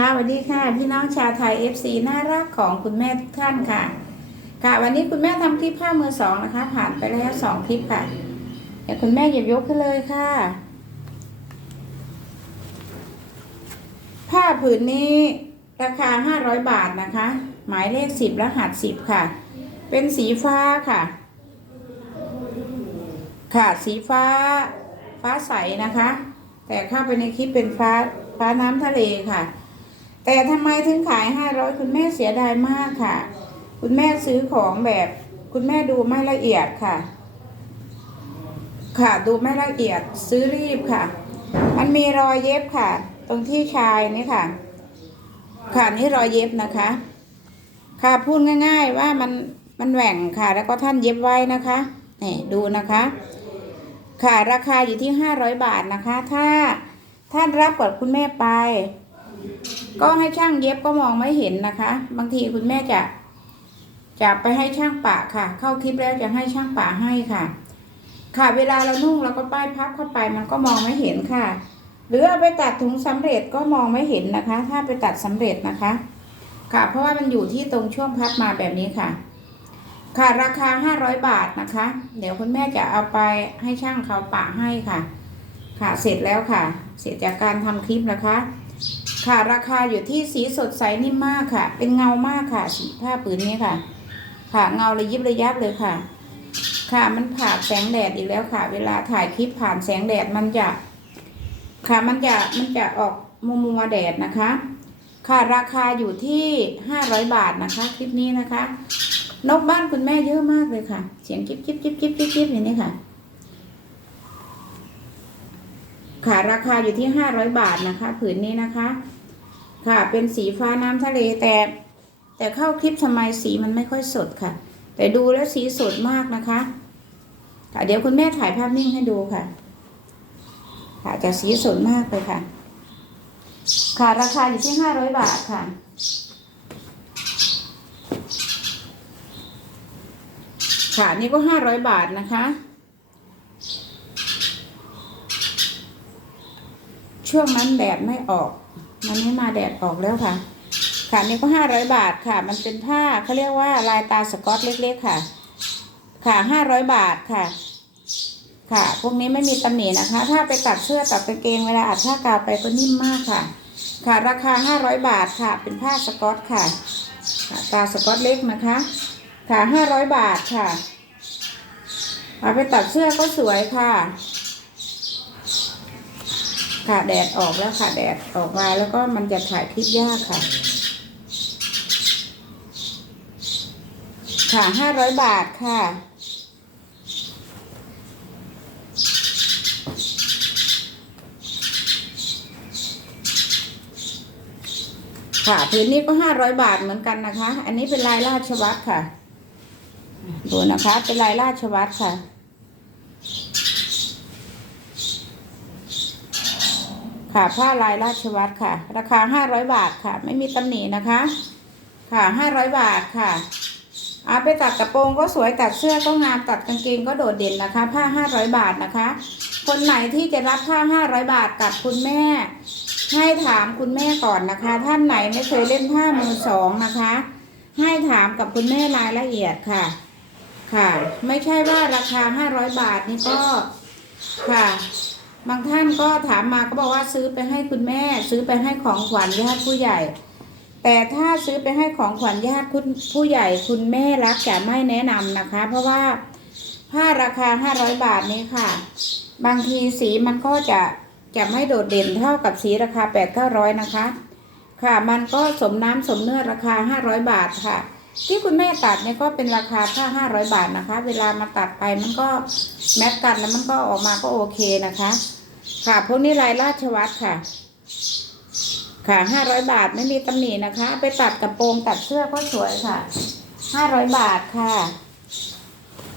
ค่ะสวัสดีค่ะ พี่น้องชาวไทย FC น่ารักของคุณแม่ทุกท่านค่ะ ค่ะ วันนี้คุณแม่ทำคลิปผ้ามือสองนะคะ ผ่านไปแล้วสองคลิปค่ะเดี๋ยวคุณแม่หยิบยกขึ้นเลยค่ะ ผ้าผืนนี้ราคา500บาทนะคะ หมายเลข10รหัส10ค่ะ เป็นสีฟ้าค่ะ ค่ะสีฟ้า ฟ้าใสนะคะ แต่เข้าไปในคลิปเป็นฟ้าฟ้าน้ำทะเลค่ะ แต่ทำไมถึงขาย500คุณแม่เสียดายมากค่ะ คุณแม่ซื้อของแบบคุณแม่ดูไม่ละเอียดค่ะ ค่ะดูไม่ละเอียดซื้อรีบค่ะ มันมีรอยเย็บค่ะ ตรงที่ชายนี่ค่ะ ค่ะนี่รอยเย็บนะคะ ค่ะพูดง่าย ๆว่ามันมันแหว่งค่ะ แล้วก็ท่านเย็บไว้นะคะนี่ดูนะคะ ค่ะราคาอยู่ที่500บาทนะคะ ถ้าท่านรับกับคุณแม่ไป ก็ให้ช่างเย็บก็มองไม่เห็นนะคะ บางทีคุณแม่จะจะไปให้ช่างปะค่ะ เข้าคลิปแล้วจะให้ช่างปะให้ค่ะ ค่ะเวลาเรานุ่งเราก็ป้ายพับเข้าไปมันก็มองไม่เห็นค่ะ หรือเอาไปตัดถุงสำเร็จก็มองไม่เห็นนะคะ ถ้าไปตัดสำเร็จนะคะ ค่ะ เพราะว่ามันอยู่ที่ตรงช่วงพับมาแบบนี้ค่ะ ค่ะราคา500บาทนะคะ เดี๋ยวคุณแม่จะเอาไปให้ช่างเขาปะให้ค่ะ ค่ะเสร็จแล้วค่ะ เสร็จจากการทำคลิปนะคะ ค่ะราคาอยู่ที่สีสดใสนิ่มมากค่ะ เป็นเงามากค่ะ สีผ้าผืนนี้ค่ะ ค่ะเงาระยิบระยับเลยค่ะ ค่ะมันผ่านแสงแดดอีกแล้วค่ะ เวลาถ่ายคลิปผ่านแสงแดดมันจะค่ะมันจะมันจะออกมัวมัวแดดนะคะ ค่ะราคาอยู่ที่500บาทนะคะ คลิปนี้นะคะ นกบ้านคุณแม่เยอะมากเลยค่ะ เสียงจิ๊บจิ๊บจิ๊บจิ๊บจิ๊บจิ๊บอย่างนี้ค่ะ ค่ะราคาอยู่ที่ห้าร้อยบาทนะคะ ผืนนี้นะคะ ค่ะเป็นสีฟ้าน้ำทะเลแต่ แต่เข้าคลิปทำไมสีมันไม่ค่อยสดค่ะ แต่ดูแล้วสีสดมากนะคะค่ะเดี๋ยวคุณแม่ถ่ายภาพนิ่งให้ดูค่ะ ค่ะจะสีสดมากเลยค่ะ ค่ะราคาอยู่ที่ห้าร้อยบาทค่ะค่ะนี่ก็ห้าร้อยบาทนะคะ ช่วงนั้นแดดไม่ออกมันนี้มาแดดออกแล้วค่ะ ค่ะนี่ก็ห้าร้อยบาทค่ะ มันเป็นผ้าเขาเรียกว่าลายตาสกอตเล็กๆค่ะ ค่ะห้าร้อยบาทค่ะ ค่ะ พวกนี้ไม่มีตำหนินะคะ ถ้าไปตัดเสื้อตัดกางเกงเวลาอัดผ้ากาวไปก็นิ่มมากค่ะ ค่ะราคาห้าร้อยบาทค่ะ เป็นผ้าสกอตค่ะค่ะตาสกอตเล็กนะคะ ค่ะห้าร้อยบาทค่ะเอาไปตัดเสื้อก็สวยค่ะ ค่ะแดดออกแล้วค่ะแดดออกมาแล้วก็มันจะถ่ายคลิปยากค่ะ ค่ะห้าร้อยบาทค่ะ ค่ะผืนนี้ก็ห้าร้อยบาทเหมือนกันนะคะ อันนี้เป็นลายราชวัตรค่ะ ดูนะคะ เป็นลายราชวัตรค่ะ ค่ะ ผ้าลายราชวัตรค่ะ ราคาห้าร้อยบาทค่ะ ไม่มีตำหนินะคะ ค่ะห้าร้อยบาทค่ะเอาไปตัดกระโปรงก็สวยตัดเสื้อก็งามตัดกางเกงก็โดดเด่นนะคะ ผ้าห้าร้อยบาทนะคะ คนไหนที่จะรับผ้าห้าร้อยบาทกับคุณแม่ ให้ถามคุณแม่ก่อนนะคะ ท่านไหนไม่เคยเล่นผ้ามือสองนะคะ ให้ถามกับคุณแม่รายละเอียดค่ะ ค่ะ ไม่ใช่ว่าราคาห้าร้อยบาทนี่ก็ค่ะ บางท่านก็ถามมาก็บอกว่าซื้อไปให้คุณแม่ ซื้อไปให้ของขวัญญาติผู้ใหญ่ แต่ถ้าซื้อไปให้ของขวัญญาติคุณผู้ใหญ่ คุณแม่รักจะไม่แนะนำนะคะ เพราะว่าผ้าราคาห้าร้อยบาทนี้ค่ะ บางทีสีมันก็จะจะไม่โดดเด่นเท่ากับสีราคาแปดเก้าร้อยนะคะ ค่ะมันก็สมน้ำสมเนื้อราคาห้าร้อยบาทค่ะที่คุณแม่ตัดเนี่ยก็เป็นราคาผ้าห้าร้อยบาทนะคะ เวลามาตัดไปมันก็แมทกันแล้วมันก็ออกมาก็โอเคนะคะ ค่ะพวกนี้ลายราชวัตรค่ะ ค่ะห้าร้อยบาทไม่มีตำหนินะคะ ไปตัดกระโปรงตัดเสื้อก็สวยค่ะห้าร้อยบาทค่ะ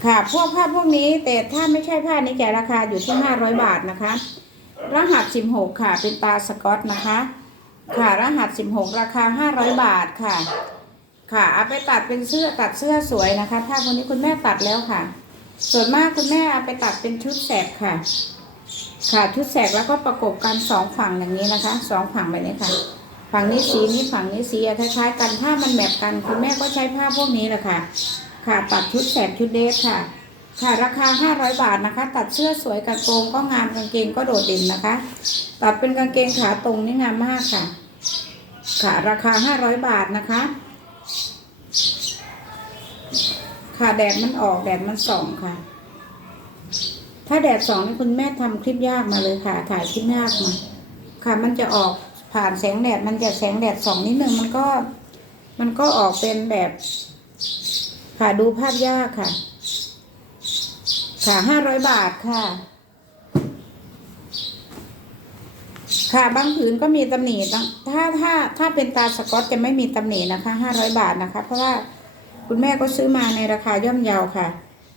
ค่ะ พวกผ้าพวกนี้แต่ถ้าไม่ใช่ผ้านี้จะราคาอยู่ที่ห้าร้อยบาทนะคะ รหัสสิบหกค่ะ เป็นตาสกอตนะคะ ค่ะรหัสสิบหกราคาห้าร้อยบาทค่ะ ค่ะเอาไปตัดเป็นเสื้อตัดเสื้อสวยนะคะผ้าพวกนี้คุณแม่ตัดแล้วค่ะ ส่วนมากคุณแม่เอาไปตัดเป็นชุดแสกค่ะ ค่ะชุดแสกแล้วก็ประกบกันสองฝั่งอย่างนี้นะคะสองฝั่งแบบนี้ค่ะ ฝั่งนี้สีนี้ฝั่งนี้สีอะคล้ายๆกันผ้ามันแบบกันคุณแม่ก็ใช้ผ้าพวกนี้แหละค่ะ ค่ะตัดชุดแสบชุดเดฟค่ะ ค่ะราคา 500 บาทนะคะ ตัดเสื้อสวยกระโปรงก็งามกางเกงก็โดดเด่นนะคะ ตัดเป็นกางเกงขาตรงนี่งามมากค่ะ ค่ะราคา 500 บาทนะคะ ค่ะแดดมันออกแดดมันส่องค่ะ ถ้าแดดสองนี่คุณแม่ทำคลิปยากมาเลยค่ะ ถ่ายคลิปยากมาค่ะ มันจะออกผ่านแสงแดด มันจะแสงแดดสองนิดนึงมันก็ มันก็ออกเป็นแบบ ค่ะดูภาพยากค่ะ ค่ะห้าร้อยบาทค่ะ ค่ะบางผืนก็มีตำหนิต้งถ้าถ้าถ้าเป็นตาสกอตจะไม่มีตำหนินะคะห้าร้อยบาทนะคะ เพราะว่าคุณแม่ก็ซื้อมาในราคาย่อมเยาค่ะ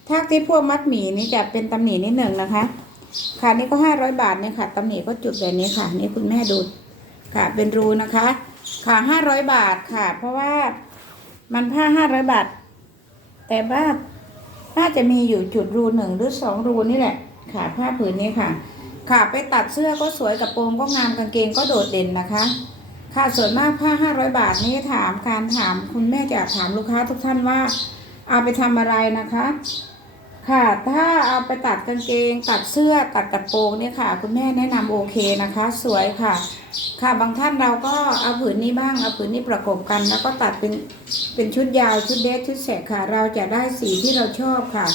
ถ้าที่พวกมัดหมี่นี่จะเป็นตำหนินิดหนึ่งนะคะ ค่ะนี่ก็ห้าร้อยบาทเนี่ยค่ะตำหนิก็จุดแบบนี้ค่ะ นี่คุณแม่ดูค่ะ เป็นรูนะคะ ค่ะห้าร้อยบาทค่ะ เพราะว่ามันผ้าห้าร้อยบาท แต่ว่าน่าจะมีอยู่จุดรูหนึ่งหรือสองรูนี่แหละ ค่ะ ผ้าผืนนี้ค่ะ ค่ะไปตัดเสื้อก็สวยกับโปรงก็งามกางเกงก็โดดเด่นนะคะค่ะส่วนมากผ้าห้าร้อยบาทนี้ถามการถามคุณแม่จะถามลูกค้าทุกท่านว่า เอาไปทำอะไรนะคะ ค่ะ ถ้าเอาไปตัดกางเกง ตัดเสื้อตัดกระโปรงเนี่ยค่ะ คุณแม่แนะนำโอเคนะคะ สวยค่ะ ค่ะบางท่านเราก็เอาผืนนี้บ้างเอาผืนนี้ประกบกัน แล้วก็ตัดเป็นเป็นชุดยาวชุดเดรสชุดแสกค่ะ เราจะได้สีที่เราชอบค่ะ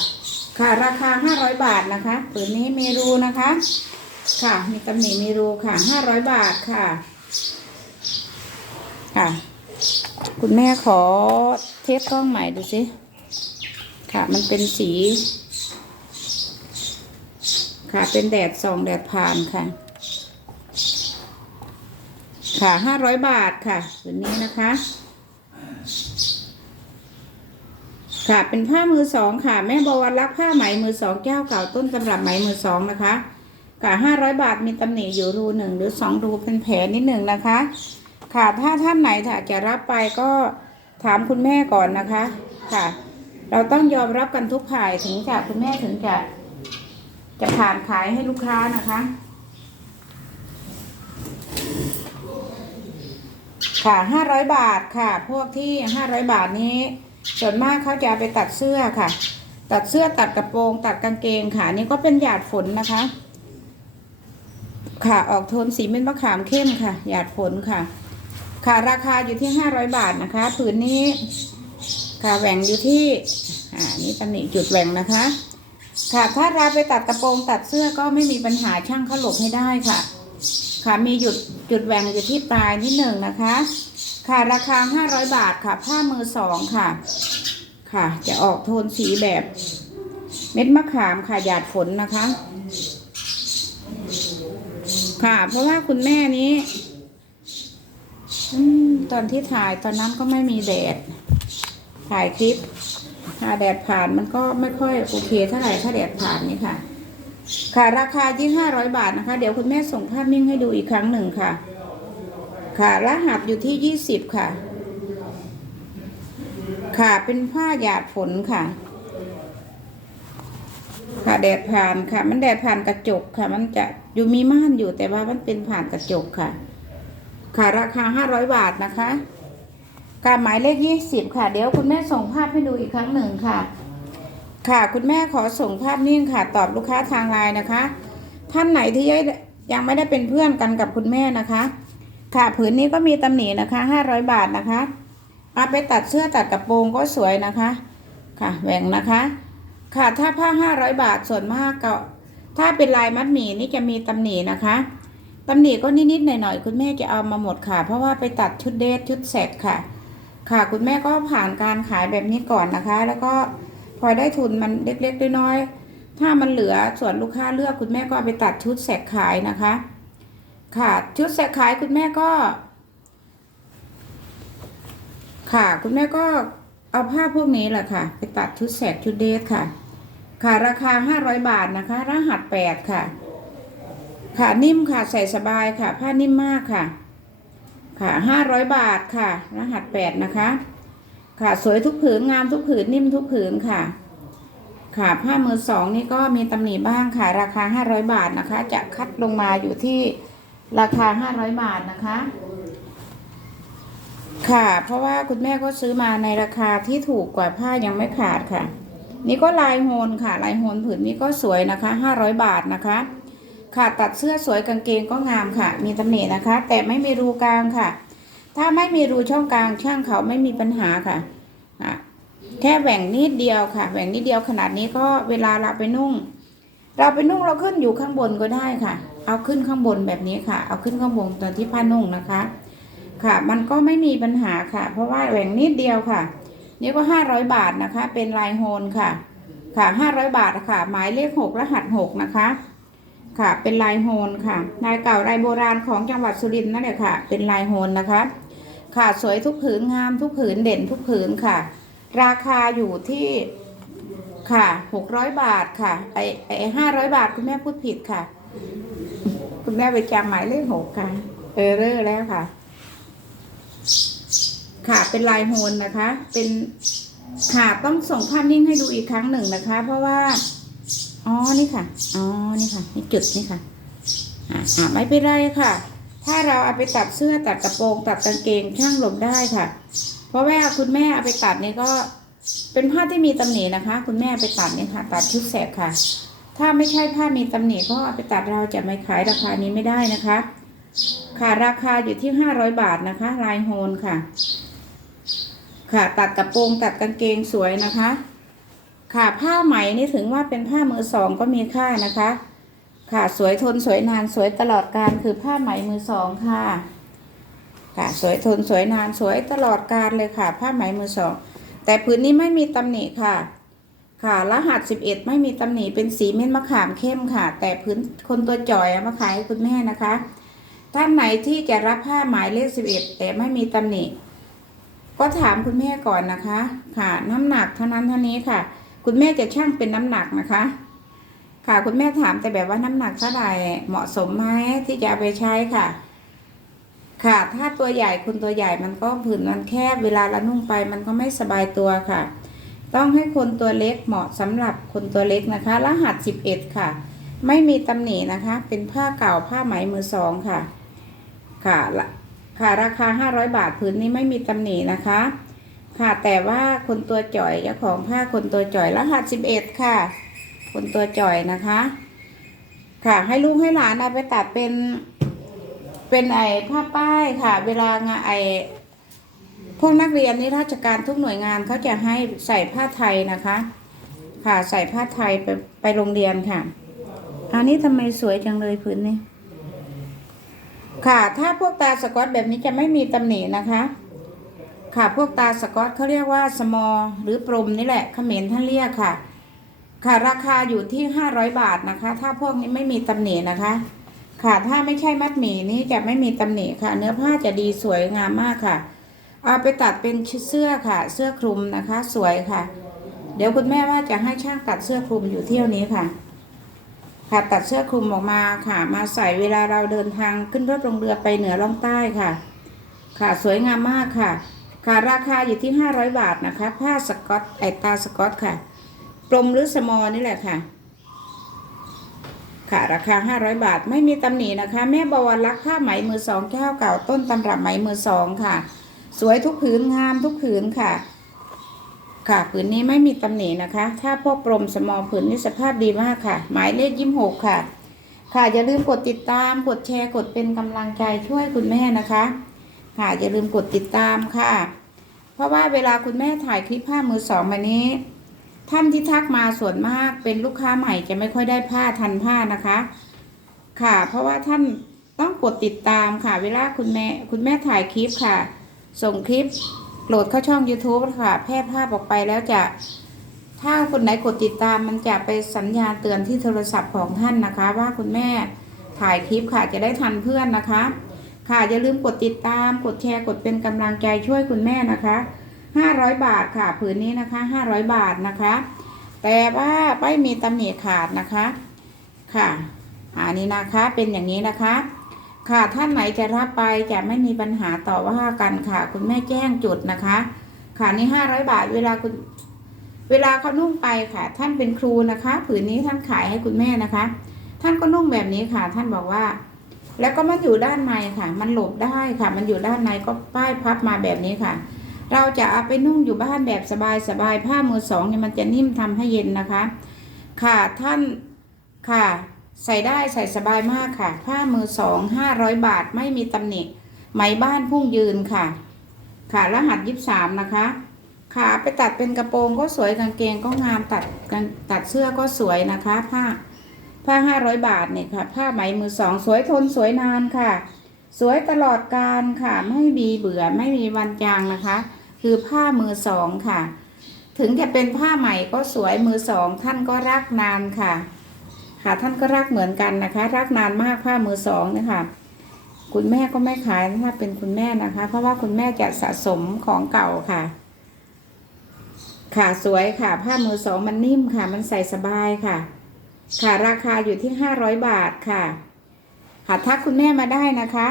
ค่ะราคา 500 บาทนะคะผืนนี้มีรูนะคะ ค่ะ มีตำหนิมีรูค่ะ 500 บาทค่ะ ค่ะ คุณแม่ขอเทสกล้องใหม่ดูสิ ค่ะ มันเป็นสี ค่ะ เป็นแดดส่องแดดผ่านค่ะ ค่ะห้าร้อยบาทค่ะผืนนี้นะคะ ค่ะ เป็นผ้ามือสองค่ะ แม่บวรรักผ้าไหมมือสองเจ้าเก่าต้นตำรับไหมมือสองนะคะค่ะห้าร้อยบาทมีตำหนิอยู่รูหนึ่งหรือสองรูเป็นแผลนิดหนึ่งนะคะ ค่ะ ถ้าท่านไหนถ้าจะรับไปก็ถามคุณแม่ก่อนนะคะ ค่ะ เราต้องยอมรับกันทุกฝ่ายถึงจะคุณแม่ถึงจะ จะผ่านขายให้ลูกค้านะคะ ค่ะห้าร้อยบาทค่ะ พวกที่ห้าร้อยบาทนี้ ส่วนมากเขาจะไปตัดเสื้อค่ะ ตัดเสื้อตัดกระโปรง ตัดกางเกงค่ะ นี่ก็เป็นหยาดฝนนะคะ ค่ะออกโทนสีเป็นมะขามเข้มค่ะ หยาดฝนค่ะ ค่ะราคาอยู่ที่ห้าร้อยบาทนะคะ ผืนนี้ ค่ะแหว่งอยู่ที่ อ่า นี่ตำหนิจุดแหว่งนะคะ ค่ะ ถ้าเราไปตัดกระโปรงตัดเสื้อก็ไม่มีปัญหาช่างเขาหลบให้ได้ค่ะ ค่ะ มีหยุดจุดแหว่งอยู่ที่ปลายนิดหนึ่งนะคะ ค่ะ ราคา 500 บาทค่ะ ผ้ามือสองค่ะ ค่ะ จะออกโทนสีแบบ เม็ดมะขามค่ะหยาดฝนนะคะ ค่ะ เพราะว่าคุณแม่นี้อืมตอนที่ถ่ายตอนนั้นก็ไม่มีแดด ถ่ายคลิปถ้าแดดผ่านมันก็ไม่ค่อยโอเคเท่าไหร่ถ้าแดดผ่านนี่ค่ะ ค่ะราคาที่ห้าร้อยบาทนะคะ เดี๋ยวคุณแม่ส่งภาพนิ่งให้ดูอีกครั้งหนึ่งค่ะ ค่ะรหัสอยู่ที่ยี่สิบค่ะ ค่ะเป็นผ้าหยาดฝนค่ะ ค่ะแดดผ่านค่ะ มันแดดผ่านกระจกค่ะ มันจะอยู่มีม่านอยู่แต่ว่ามันเป็นผ่านกระจกค่ะ ค่ะราคาห้าร้อยบาทนะคะ ค่ะหมายเลขยี่สิบค่ะ เดี๋ยวคุณแม่ส่งภาพให้ดูอีกครั้งหนึ่งค่ะ ค่ะคุณแม่ขอส่งภาพนิ่งค่ะ ตอบลูกค้าทางไลน์นะคะ ท่านไหนที่ยังไม่ได้เป็นเพื่อนกันกับคุณแม่นะคะ ค่ะผืนนี้ก็มีตำหนินะคะห้าร้อยบาทนะคะเอาไปตัดเสื้อตัดกระโปรงก็สวยนะคะ ค่ะแหว่งนะคะ ค่ะถ้าผ้าห้าร้อยบาทส่วนมากก็ถ้าเป็นลายมัดหมี่นี่จะมีตำหนินะคะตำหนิก็นิดๆหน่อยๆคุณแม่จะเอามาหมดค่ะ เพราะว่าไปตัดชุดเดทชุดแสกค่ะ ค่ะคุณแม่ก็ผ่านการขายแบบนี้ก่อนนะคะ แล้วก็พอได้ทุนมันเล็กๆน้อยๆถ้ามันเหลือส่วนลูกค้าเลือกคุณแม่ก็ไปตัดชุดแสกขายนะคะ ค่ะชุดแสกขายคุณแม่ก็ค่ะ คุณแม่ก็เอาผ้าพวกนี้แหละค่ะ ไปตัดชุดแสกชุดเดทค่ะ ค่ะราคาห้าร้อยบาทนะคะ รหัสแปดค่ะ ค่ะนิ่มค่ะใส่สบายค่ะ ผ้านิ่มมากค่ะ ค่ะห้าร้อยบาทค่ะ รหัสแปดนะคะ ค่ะสวยทุกผืนงามทุกผืนนิ่มทุกผืนค่ะ ค่ะผ้ามือสองนี่ก็มีตำหนิบ้างค่ะ ราคาห้าร้อยบาทนะคะ จะคัดลงมาอยู่ที่ราคาห้าร้อยบาทนะคะ ค่ะ เพราะว่าคุณแม่ก็ซื้อมาในราคาที่ถูกกว่าผ้ายังไม่ขาดค่ะ นี่ก็ลายโฮนค่ะ ลายโฮนผืนนี้ก็สวยนะคะห้าร้อยบาทนะคะ ค่ะตัดเสื้อสวยกางเกงก็งามค่ะ มีตำหนินะคะ แต่ไม่มีรูกลางค่ะ ถ้าไม่มีรูช่องกลางช่างเขาไม่มีปัญหาค่ะอะแค่แหว่งนิดเดียวค่ะแหว่งนิดเดียวขนาดนี้ก็เวลาเราไปนุ่ง เราไปนุ่งเราขึ้นอยู่ข้างบนก็ได้ค่ะ เอาขึ้นข้างบนแบบนี้ค่ะ เอาขึ้นข้างบนตอนที่ผ้านุ่งนะคะ ค่ะ มันก็ไม่มีปัญหาค่ะ เพราะว่าแหว่งนิดเดียวค่ะ นี่ก็ห้าร้อยบาทนะคะ เป็นลายโฮนค่ะ ค่ะห้าร้อยบาทค่ะ หมายเลขหกรหัสหกนะคะ ค่ะ เป็นลายโฮนค่ะลายเก่าลายโบราณของจังหวัดสุรินทร์นั่นแหละค่ะ เป็นลายโฮนนะคะ ค่ะสวยทุกผืนงามทุกผืนเด่นทุกผืนค่ะ ราคาอยู่ที่ค่ะหกร้อยบาทค่ะ ไอไอห้าร้อยบาทคุณแม่พูดผิดค่ะ คุณแม่ไปจำหมายเลขหกค่ะ เออเรอร์แล้วค่ะ ค่ะเป็นลายโฮนนะคะ เป็นค่ะต้องส่งภาพนิ่งให้ดูอีกครั้งหนึ่งนะคะ เพราะว่า อ๋อ นี่ค่ะ อ๋อ นี่ค่ะ นี่จุดนี่ค่ะ อ่าไม่เป็นไรค่ะ ถ้าเราเอาไปตัดเสื้อตัดกระโปรงตัดกางเกงช่างลบได้ค่ะ เพราะว่าคุณแม่เอาไปตัดนี่ก็เป็นผ้าที่มีตำหนินะคะ คุณแม่เอาไปตัดเนี่ยค่ะ ตัดชุดแสกค่ะ ถ้าไม่ใช่ผ้ามีตำหนิก็เอาไปตัดเราจะไม่ขายราคานี้ไม่ได้นะคะ ค่ะราคาอยู่ที่ห้าร้อยบาทนะคะลายโฮนค่ะ ค่ะ ตัดกระโปรงตัดกางเกงสวยนะคะ ค่ะผ้าไหมนี่ถึงว่าเป็นผ้ามือสองก็มีค่านะคะ ค่ะสวยทนสวยนานสวยตลอดการคือผ้าไหมมือสองค่ะ ค่ะสวยทนสวยนานสวยตลอดการเลยค่ะ ผ้าไหมมือสองแต่ผืนนี้ไม่มีตำหนิค่ะ ค่ะรหัสสิบเอ็ดไม่มีตำหนิเป็นสีเม็ดมะขามเข้มค่ะ แต่พื้นคนตัวจ่อยอามาขายให้คุณแม่นะคะท่านไหนที่จะรับผ้าหมายเลขสิบเอ็ดแต่ไม่มีตำหนิก็ถามคุณแม่ก่อนนะคะ ค่ะ น้ำหนักเท่านั้นเท่านี้ค่ะ คุณแม่จะช่างเป็นน้ำหนักนะคะ ค่ะคุณแม่ถามแต่แบบว่าน้ำหนักเท่าไหร่เหมาะสมไหมที่จะเอาไปใช้ค่ะ ค่ะถ้าตัวใหญ่คุณตัวใหญ่มันก็ผืนมันแคบเวลาเรานุ่งไปมันก็ไม่สบายตัวค่ะ ต้องให้คนตัวเล็กเหมาะสำหรับคนตัวเล็กนะคะ รหัสสิบเอ็ดค่ะ ไม่มีตำหนินะคะ เป็นผ้าเก่าผ้าไหมมือสองค่ะ ค่ะค่ะราคาห้าร้อยบาทผืนนี้ไม่มีตำหนินะคะ ค่ะแต่ว่าคนตัวจ่อยเจ้าของผ้าคนตัวจ่อยรหัสสิบเอ็ดค่ะ คนตัวจ่อยนะคะ ค่ะให้ลูกให้หลานเอาไปตัดเป็น เป็นไอผ้าป้ายค่ะ เวลางานไอพวกนักเรียนนี่ราชการทุกหน่วยงานเขาจะให้ใส่ผ้าไทยนะคะ ค่ะใส่ผ้าไทยไปไปโรงเรียนค่ะ อันนี้ทำไมสวยจังเลยพื้นนี้ค่ะ ถ้าพวกตาสกอตแบบนี้จะไม่มีตำหนินะคะ ค่ะพวกตาสกอตเขาเรียกว่าสมอหรือปรมนี่แหละเขมรท่านเรียกค่ะ ค่ะราคาอยู่ที่ห้าร้อยบาทนะคะ ถ้าพวกนี้ไม่มีตำหนินะคะ ค่ะถ้าไม่ใช่มัดหมี่นี่จะไม่มีตำหนิค่ะ เนื้อผ้าจะดีสวยงามมากค่ะ เอาไปตัดเป็นชุดเสื้อค่ะ เสื้อคลุมนะคะ สวยค่ะ เดี๋ยวคุณแม่ว่าจะให้ช่างตัดเสื้อคลุมอยู่เที่ยวนี้ค่ะค่ะตัดเสื้อคลุมออกมาค่ะ มาใส่เวลาเราเดินทางขึ้นรถลงเรือไปเหนือล่องใต้ค่ะ ค่ะสวยงามมากค่ะ ค่ะราคาอยู่ที่ 500 บาทนะคะ ผ้าสกอตไอตาสกอตค่ะปรมหรือสมอนี่แหละค่ะ ค่ะราคา 500 บาทไม่มีตำหนินะคะ แม่บวรรักผ้าไหมมือสองเจ้าเก่าต้นตำรับไหมมือสองค่ะ สวยทุกผืนงามทุกผืนค่ะ ค่ะผืนนี้ไม่มีตำหนินะคะ ถ้าพวกปรมสมอผืนนี้สภาพดีมากค่ะ หมายเลขยี่หกค่ะ ค่ะอย่าลืมกดติดตามกดแชร์กดเป็นกำลังใจช่วยคุณแม่นะคะค่ะอย่าลืมกดติดตามค่ะ เพราะว่าเวลาคุณแม่ถ่ายคลิปผ้ามือสองมานี้ ท่านที่ทักมาส่วนมากเป็นลูกค้าใหม่จะไม่ค่อยได้ผ้าทันผ้านะคะ ค่ะ เพราะว่าท่านต้องกดติดตามค่ะ เวลาคุณแม่คุณแม่ถ่ายคลิปค่ะ ส่งคลิปโหลดเข้าช่อง YouTube ค่ะ แพร่ภาพออกไปแล้วจะ ถ้าคนไหนกดติดตามมันจะไปสัญญาณเตือนที่โทรศัพท์ของท่านนะคะ ว่าคุณแม่ถ่ายคลิปค่ะจะได้ทันเพื่อนนะคะ ค่ะ อย่าลืมกดติดตาม กดแชร์ กดเป็นกำลังใจช่วยคุณแม่นะคะ 500 บาทค่ะผืนนี้นะคะ 500 บาทนะคะ แต่ว่าไม่มีตำหนิขาดนะคะ ค่ะอันนี้นะคะเป็นอย่างนี้นะคะ ค่ะท่านไหนจะรับไปจะไม่มีปัญหาต่อว่ากันค่ะ คุณแม่แจ้งจุดนะคะ ค่ะนี่ห้าร้อยบาทเวลาคุณเวลาเขานุ่งไปค่ะ ท่านเป็นครูนะคะ ผืนนี้ท่านขายให้คุณแม่นะคะ ท่านก็นุ่งแบบนี้ค่ะ ท่านบอกว่า แล้วก็มันอยู่ด้านในค่ะ มันหลบได้ค่ะ มันอยู่ด้านในก็ป้ายพับมาแบบนี้ค่ะ เราจะเอาไปนุ่งอยู่บ้านแบบสบายๆผ้ามือสองเนี่ยมันจะนิ่มทำให้เย็นนะคะ ค่ะท่านค่ะ ใส่ได้ใส่สบายมากค่ะ ผ้ามือสองห้าร้อยบาทไม่มีตำหนิไหมบ้านพุ่งยืนค่ะ ค่ะรหัสยี่สามนะคะ ค่ะไปตัดเป็นกระโปรงก็สวยกางเกงก็งามตัดตัดเสื้อก็สวยนะคะผ้า ผ้าห้าร้อยบาทเนี่ยค่ะ ผ้าไหมมือสองสวยทนสวยนานค่ะ สวยตลอดการค่ะ ไม่มีเบื่อไม่มีวันจางนะคะ คือผ้ามือสองค่ะ ถึงจะเป็นผ้าใหม่ก็สวยมือสองท่านก็รักนานค่ะ ค่ะท่านก็รักเหมือนกันนะคะ รักนานมากผ้ามือสองเนี่ยค่ะคุณแม่ก็ไม่ขายถ้าเป็นคุณแม่นะคะ เพราะว่าคุณแม่จะสะสมของเก่าค่ะ ค่ะสวยค่ะ ผ้ามือสองมันนิ่มค่ะ มันใส่สบายค่ะ ค่ะราคาอยู่ที่ห้าร้อยบาทค่ะค่ะทักคุณแม่มาได้นะคะ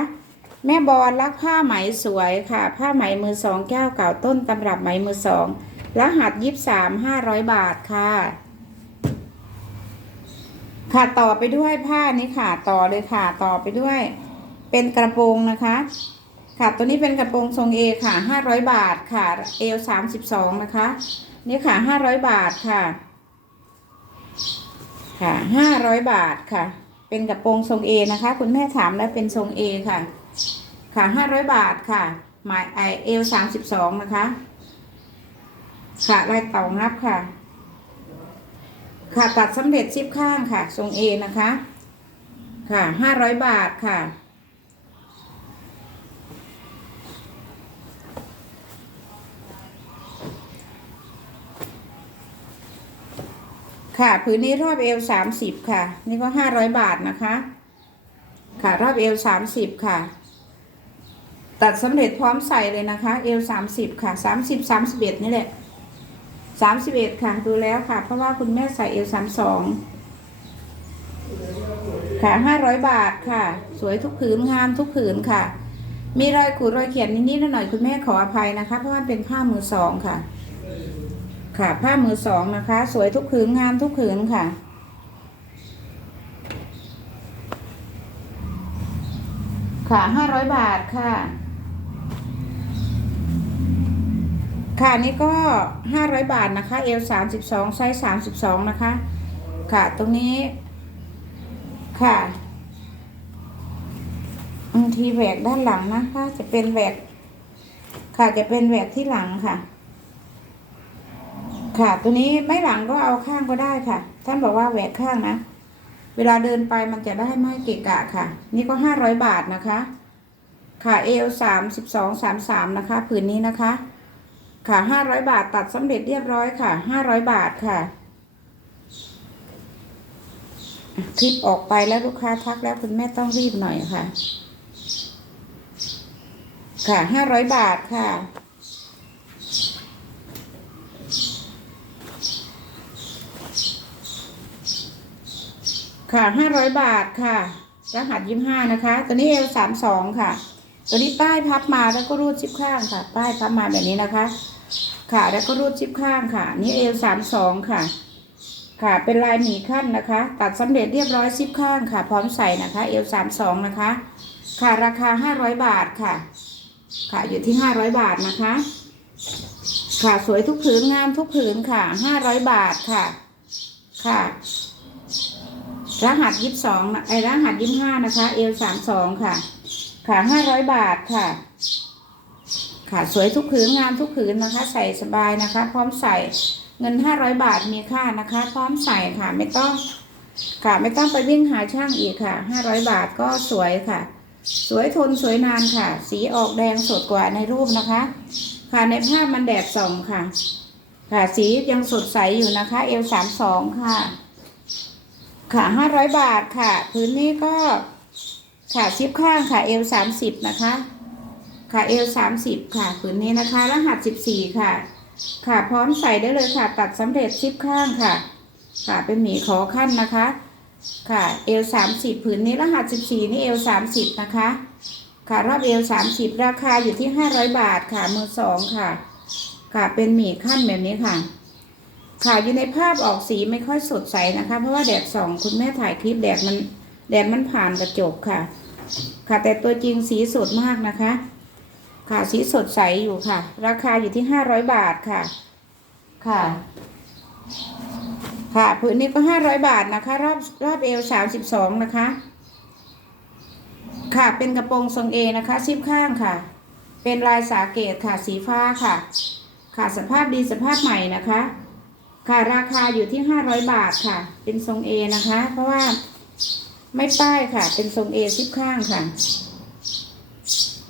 แม่บอลรักผ้าไหมสวยค่ะ ผ้าไหมมือสองแก้วเก่าต้นตำรับไหมมือสองรหัสยี่สามห้าร้อยบาทค่ะ ค่ะต่อไปด้วยผ้านี้ค่ะ ต่อเลยค่ะต่อไปด้วย เป็นกระโปรงนะคะ ค่ะตัวนี้เป็นกระโปรงทรงเอค่ะห้าร้อยบาทค่ะเอลสามสิบสองนะคะ นี่ค่ะห้าร้อยบาทค่ะ ค่ะห้าร้อยบาทค่ะ เป็นกระโปรงทรงเอนะคะ คุณแม่ถามแล้วเป็นทรงเอค่ะ ค่ะห้าร้อยบาทค่ะหมายไอเอลสามสิบสองนะคะ ค่ะลายเต่างับค่ะ ค่ะตัดสำเร็จซิปข้างค่ะ ทรงเอนะคะ ค่ะห้าร้อยบาทค่ะ ค่ะผืนนี้รอบเอวสามสิบค่ะ นี่ก็ห้าร้อยบาทนะคะ ค่ะรอบเอวสามสิบค่ะ ตัดสำเร็จพร้อมใส่เลยนะคะ เอวสามสิบค่ะสามสิบสามสิบเอ็ดนี่แหละสามสิบเอ็ดค่ะ ดูแล้วค่ะ เพราะว่าคุณแม่ใส่เอวสามสองค่ะห้าร้อยบาทค่ะ สวยทุกผืนงามทุกผืนค่ะ มีรอยขูดรอยเขียนนิดๆหน่อยๆคุณแม่ขออภัยนะคะ เพราะว่าเป็นผ้ามือสองค่ะ ค่ะ ผ้ามือสองนะคะ สวยทุกผืนงามทุกผืนค่ะ ค่ะห้าร้อยบาทค่ะ ค่ะนี่ก็ห้าร้อยบาทนะคะ เอลสามสิบสองไซส์สามสิบสองนะคะ ค่ะตรงนี้ ค่ะบางทีแหวกด้านหลังนะคะ จะเป็นแหวกค่ะจะเป็นแหวกที่หลังค่ะ ค่ะ ตัวนี้ไม่หลังก็เอาข้างก็ได้ค่ะ ท่านบอกว่าแหวกข้างนะ เวลาเดินไปมันจะได้ไม่เกะกะค่ะ นี่ก็ห้าร้อยบาทนะคะ ค่ะเอลสามสิบสองสามสามนะคะ ผืนนี้นะคะ ค่ะห้าร้อยบาทตัดสำเร็จเรียบร้อยค่ะห้าร้อยบาทค่ะคลิปออกไปแล้วลูกค้าทักแล้วคุณแม่ต้องรีบหน่อยค่ะ ค่ะห้าร้อยบาทค่ะ ค่ะห้าร้อยบาทค่ะรหัสยี่ห้านะคะ ตัวนี้เอลสามสองค่ะ ตัวนี้ป้ายพับมาแล้วก็รูดชิปข้างค่ะ ป้ายพับมาแบบนี้นะคะ ค่ะแล้วก็รูดชิปข้างค่ะ นี่เอลสามสองค่ะ ค่ะเป็นลายหมีขั้นนะคะ ตัดสำเร็จเรียบร้อยชิปข้างค่ะ พร้อมใส่นะคะเอลสามสองนะคะ ค่ะราคาห้าร้อยบาทค่ะ ค่ะอยู่ที่ห้าร้อยบาทนะคะ ค่ะสวยทุกผืนงามทุกผืนค่ะห้าร้อยบาทค่ะ ค่ะ รหัสยี่สิบสองไอรหัสยี่ห้านะคะเอลสามสองค่ะ ค่ะห้าร้อยบาทค่ะ ค่ะสวยทุกผืนงามทุกผืนนะคะ ใส่สบายนะคะ พร้อมใส่เงินห้าร้อยบาทมีค่านะคะ พร้อมใส่ค่ะไม่ต้อง ค่ะไม่ต้องไปวิ่งหาช่างอีกค่ะห้าร้อยบาทก็สวยค่ะ สวยทนสวยนานค่ะ สีออกแดงสดกว่าในรูปนะคะ ค่ะในภาพมันแดดส่องค่ะ ค่ะสียังสดใสอยู่นะคะเอลสามสองค่ะ ค่ะห้าร้อยบาทค่ะ พื้นนี้ก็ค่ะชิปข้างค่ะเอลสามสิบนะคะ ค่ะเอลสามสิบค่ะผืนนี้นะคะ รหัสสิบสี่ค่ะ ค่ะพร้อมใส่ได้เลยค่ะ ตัดสำเร็จชิปข้างค่ะ ค่ะเป็นหมีขอขั้นนะคะ ค่ะเอลสามสิบผืนนี้รหัสสิบสี่นี่เอลสามสิบนะคะ ค่ะรอบเอลสามสิบราคาอยู่ที่ห้าร้อยบาทค่ะมือสองค่ะ ค่ะเป็นหมีขั้นแบบนี้ค่ะ ค่ะอยู่ในภาพออกสีไม่ค่อยสดใสนะคะ เพราะว่าแดดส่องคุณแม่ถ่ายคลิปแดดมันแดดมันผ่านกระจกค่ะ ค่ะแต่ตัวจริงสีสดมากนะคะ ค่ะสีสดใสอยู่ค่ะ ราคาอยู่ที่ห้าร้อยบาทค่ะ ค่ะ ค่ะผืนนี้ก็ห้าร้อยบาทนะคะ รอบรอบเอวสามสิบสองนะคะ ค่ะเป็นกระโปรงทรงเอนะคะซิปข้างค่ะ เป็นลายสาเกตค่ะสีฟ้าค่ะ ค่ะสภาพดีสภาพใหม่นะคะ ค่ะราคาอยู่ที่ห้าร้อยบาทค่ะ เป็นทรงเอนะคะ เพราะว่าไม่ป้ายค่ะ เป็นทรงเอซิปข้างค่ะ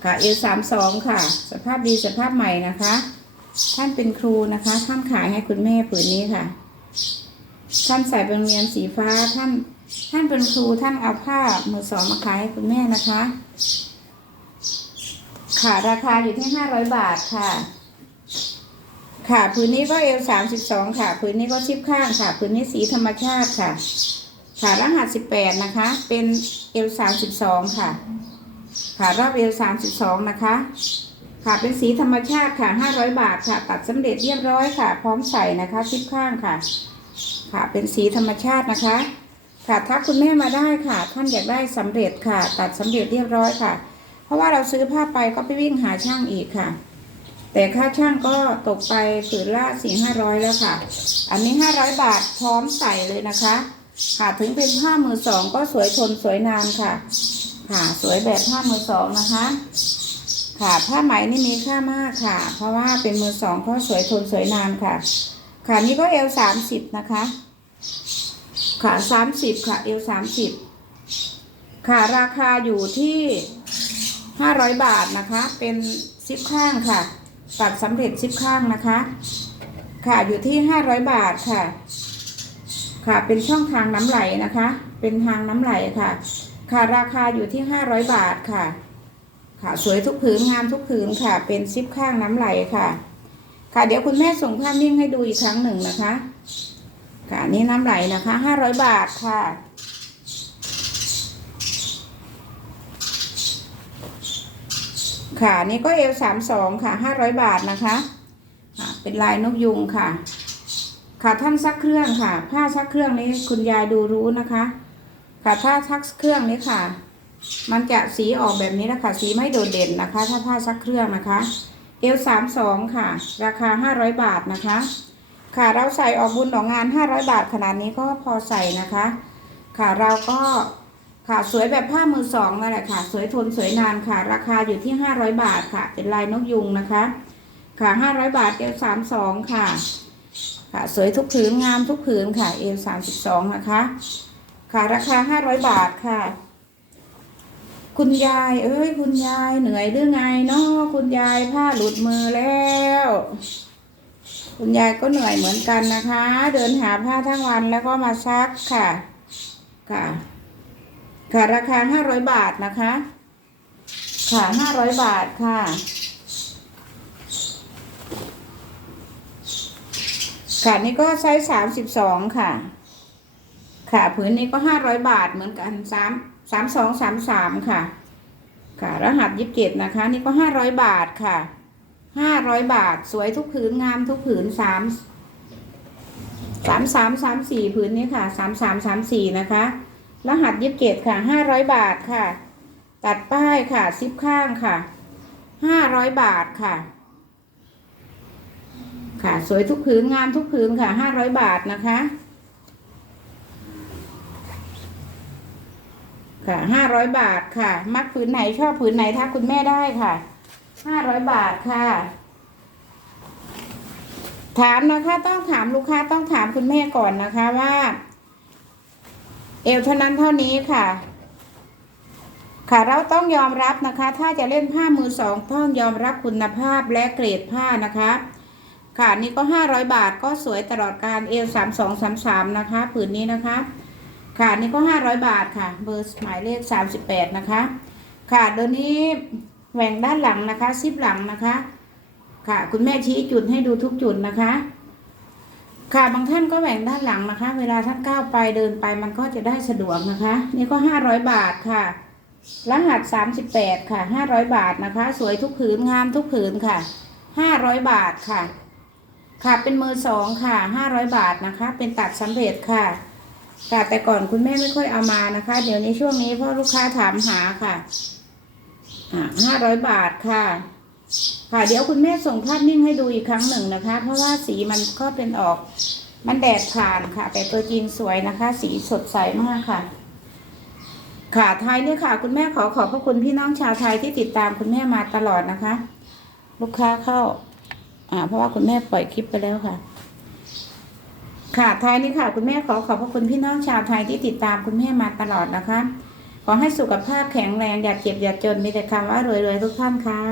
ค่ะเอสามสองค่ะ สภาพดีสภาพใหม่นะคะ ท่านเป็นครูนะคะ ท่านขายให้คุณแม่ผืนนี้ค่ะ ท่านใส่เป็นเรียนสีฟ้าท่าน ท่านเป็นครูท่านเอาผ้ามือสองมาขายให้คุณแม่นะคะ ค่ะราคาอยู่ที่ห้าร้อยบาทค่ะ ค่ะผืนนี้ก็เอลสามสิบสองค่ะผืนนี้ก็ชิบข้างค่ะผืนนี้สีธรรมชาติค่ะ ค่ะรหัสสิบแปดนะคะ เป็นเอลสามสิบสองค่ะ ค่ะรอบเอลสามสิบสองนะคะ ค่ะเป็นสีธรรมชาติค่ะห้าร้อยบาทค่ะ ตัดสำเร็จเรียบร้อยค่ะ พร้อมใส่นะคะชิบข้างค่ะ ค่ะเป็นสีธรรมชาตินะคะ ค่ะถ้าคุณแม่มาได้ค่ะ ท่านอยากได้สำเร็จค่ะ ตัดสำเร็จเรียบร้อยค่ะ เพราะว่าเราซื้อผ้าไปก็ไปวิ่งหาช่างอีกค่ะ แต่ค่าช่างก็ตกไปผืนละสี่ห้าร้อยแล้วค่ะ อันนี้ห้าร้อยบาทพร้อมใส่เลยนะคะค่ะถึงเป็นผ้ามือสองก็สวยทนสวยนานค่ะ ค่ะสวยแบบผ้ามือสองนะคะ ค่ะผ้าไหมนี่มีค่ามากค่ะ เพราะว่าเป็นมือสองก็สวยทนสวยนานค่ะ ค่ะนี่ก็เอลสามสิบนะคะ ค่ะสามสิบค่ะเอลสามสิบค่ะราคาอยู่ที่ห้าร้อยบาทนะคะ เป็นซิปข้างค่ะ ตัดสำเร็จซิปข้างนะคะ ค่ะอยู่ที่ห้าร้อยบาทค่ะ ค่ะเป็นช่องทางน้ำไหลนะคะ เป็นทางน้ำไหลค่ะ ค่ะราคาอยู่ที่ห้าร้อยบาทค่ะ ค่ะสวยทุกผืนงามทุกผืนค่ะ เป็นซิปข้างน้ำไหลค่ะ ค่ะเดี๋ยวคุณแม่ส่งภาพนิ่งให้ดูอีกครั้งหนึ่งนะคะ ค่ะนนี่น้ำไหลนะคะห้าร้อยบาทค่ะ ค่ะนี่ก็เอลสามสองค่ะห้าร้อยบาทนะคะค่ะเป็นลายนกยุงค่ะ ค่ะท่านซักเครื่องค่ะ ผ้าซักเครื่องนี้คุณยายดูรู้นะคะ ค่ะถ้าซักเครื่องนี้ค่ะ มันจะสีออกแบบนี้นะคะสีไม่โดดเด่นนะคะ ถ้าผ้าซักเครื่องนะคะเอลสามสองค่ะ ราคาห้าร้อยบาทนะคะ ค่ะเราใส่ออกบุญออกงานห้าร้อยบาทขนาดนี้ก็พอใส่นะคะ ค่ะเราก็ ค่ะสวยแบบผ้ามือสองนั่นแหละค่ะ สวยทนสวยนานค่ะ ราคาอยู่ที่ห้าร้อยบาทค่ะ เป็นลายนกยุงนะคะ ค่ะห้าร้อยบาทเอลสามสองค่ะ ค่ะ สวยทุกผืนงามทุกผืนค่ะเอลสามสิบสองนะคะ ค่ะราคาห้าร้อยบาทค่ะ คุณยาย เอ้ย คุณยายเหนื่อยหรือไงเนาะคุณยายผ้าหลุดมือแล้ว คุณยายก็เหนื่อยเหมือนกันนะคะ เดินหาผ้าทั้งวันแล้วก็มาซักค่ะ ค่ะ ค่ะราคาห้าร้อยบาทนะคะ ค่ะห้าร้อยบาทค่ะ ค่ะนี่ก็ไซส์สามสิบสองค่ะ ค่ะผืนนี้ก็ห้าร้อยบาทเหมือนกันสามสามสองสามสามค่ะ ค่ะ รหัสยิบเจ็ดนะคะ นี่ก็ห้าร้อยบาทค่ะห้าร้อยบาทสวยทุกผืนงามทุกผืนสามสามสามสามสี่ผืนนี้ค่ะสามสามสามสี่นะคะ รหัสยิบเจ็ดค่ะห้าร้อยบาทค่ะ ตัดป้ายค่ะซิปข้างค่ะห้าร้อยบาทค่ะ ค่ะ สวยทุกผืนงามทุกผืนค่ะห้าร้อยบาทนะคะ ค่ะห้าร้อยบาทค่ะ มักผืนไหนชอบผืนไหนทักคุณแม่ได้ค่ะห้าร้อยบาทค่ะ ถามนะคะ ต้องถามลูกค้าต้องถามคุณแม่ก่อนนะคะว่า เอวเท่านั้นเท่านี้ค่ะ ค่ะเราต้องยอมรับนะคะ ถ้าจะเล่นผ้ามือสองต้องยอมรับคุณภาพและเกรดผ้านะคะ ค่ะนี่ก็ห้าร้อยบาทก็สวยตลอดการเอวสามสองสามสามนะคะผืนนี้นะคะ ค่ะนี่ก็ห้าร้อยบาทค่ะ เบอร์หมายเลขสามสิบแปดนะคะ ค่ะเดี๋ยวนี้แหว่งด้านหลังนะคะซิปหลังนะคะ ค่ะ คุณแม่ชี้จุดให้ดูทุกจุดนะคะ ค่ะบางท่านก็แหว่งด้านหลังนะคะ เวลาท่านก้าวไปเดินไปมันก็จะได้สะดวกนะคะ นี่ก็ห้าร้อยบาทค่ะ รหัสสามสิบแปดค่ะห้าร้อยบาทนะคะ สวยทุกผืนงามทุกผืนค่ะห้าร้อยบาทค่ะ ค่ะเป็นมือสองค่ะห้าร้อยบาทนะคะ เป็นตัดสำเร็จค่ะค่ะแต่ก่อนคุณแม่ไม่ค่อยเอามานะคะ เดี๋ยวนี้ช่วงนี้พราะลูกค้าถามหาค่ะห้าร้อยบาทค่ะ ค่ะเดี๋ยวคุณแม่ส่งภาพนิ่งให้ดูอีกครั้งหนึ่งนะคะ เพราะว่าสีมันก็เป็นออกมันแดดผ่านค่ะ แต่ตัวจริงสวยนะคะ สีสดใสมากค่ะ ค่ะไทยเนี่ยค่ะ คุณแม่ขอขอบพระคุณพี่น้องชาวไทยที่ติดตามคุณแม่มาตลอดนะคะ ลูกค้าเข้า อ่า เพราะว่าคุณแม่ปล่อยคลิปไปแล้วค่ะ ค่ะไทยนี่ค่ะ คุณแม่ขอขอบพระคุณพี่น้องชาวไทยที่ติดตามคุณแม่มาตลอดนะคะ ขอให้สุขภาพแข็งแรงอย่าเจ็บอย่าจนมีแต่คำว่ารวยๆทุกท่านค่ะ